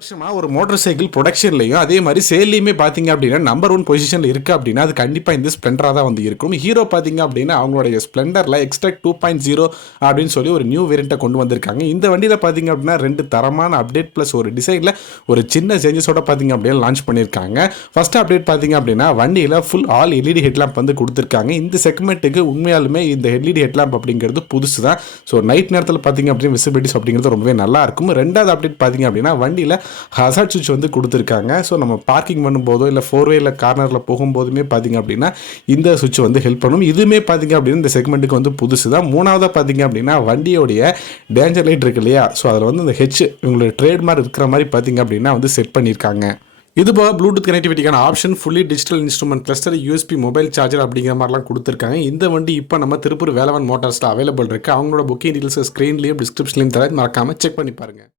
வருஷமா ஒரு motor cycle ப்ரொடக்ஷன்லையும் அதே மாதிரி சேல்லையுமே பார்த்தீங்க அப்படின்னா நம்பர் 1 பொசிஷனில் இருக்குது அப்படின்னா அது கண்டிப்பாக இந்த ஸ்ப்ளெண்டராக தான் வந்து இருக்கும். ஹீரோ பார்த்தீங்க அப்படின்னா அவங்களுடைய ஸ்ப்ளெண்டரில் xtec2.0 அப்படின்னு சொல்லி ஒரு நியூ வேரியண்ட்டை கொண்டு வந்திருக்காங்க. இந்த வண்டியில் பார்த்தீங்க அப்படின்னா 2 தரமான அப்டேட் ப்ளஸ் ஒரு டிசைனில் ஒரு சின்ன சேஞ்சஸோட பார்த்தீங்க அப்படின்னா லான்ச் பண்ணியிருக்காங்க. ஃபர்ஸ்ட் அப்டேட் பார்த்தீங்க அப்படின்னா வண்டியில் ஃபுல் ஆல் எல்இடி ஹெட்லாம்ப் வந்து கொடுத்துருக்காங்க. இந்த செக்மெண்ட்டுக்கு உண்மையாலுமே இந்த எல்இடி ஹெட்லாம்ப் அப்படிங்கிறது புதுசு தான். ஸோ நைட் நேரத்தில் பார்த்தீங்க அப்படின்னா விசிபிலிட்டிஸ் அப்படிங்கிறது ரொம்பவே நல்லா இருக்கும். ரெண்டாவது அப்டேட் பார்த்தீங்க அப்படின்னா வண்டியில் ஹசார்ட் சுவிட்ச் வந்து கொடுத்துருக்காங்க. ஸோ நம்ம பார்க்கிங் பண்ணும்போதோ இல்லை ஃபோர்வேல கார்னரில் போகும்போதுமே பார்த்தீங்க அப்படின்னா இந்த சுவிட்ச் வந்து ஹெல்ப் பண்ணும். இதுவுமே பார்த்தீங்க அப்படின்னா இந்த செக்மெண்ட்டுக்கு வந்து புதுசு தான். மூணாவதாக பார்த்தீங்க அப்படின்னா வண்டியோடைய டேஞ்சர் லைட் இருக்கு இல்லையா, ஸோ அதில் வந்து இந்த ஹெச் உங்களுடைய ட்ரேட்மார்க் இருக்கிற மாதிரி பார்த்தீங்க அப்படின்னா வந்து செட் பண்ணியிருக்காங்க. இது போக ப்ளூடூத் கனெக்டிவிட்டிக்கான option fully digital instrument cluster USB mobile charger அப்படிங்கிற மாதிரிலாம் கொடுத்துருக்காங்க. இந்த வண்டி இப்போ நம்ம திருப்பூர் வேலவன் மோட்டார்ஸில் அவைலபிள் இருக்குது. அவங்களோட புக்கிங் டீல்ஸ் ஸ்க்ரீன்லேயும் டிஸ்கிரிப்ஷன்லையும் தர மறக்காமல் செக் பண்ணி பாருங்கள்.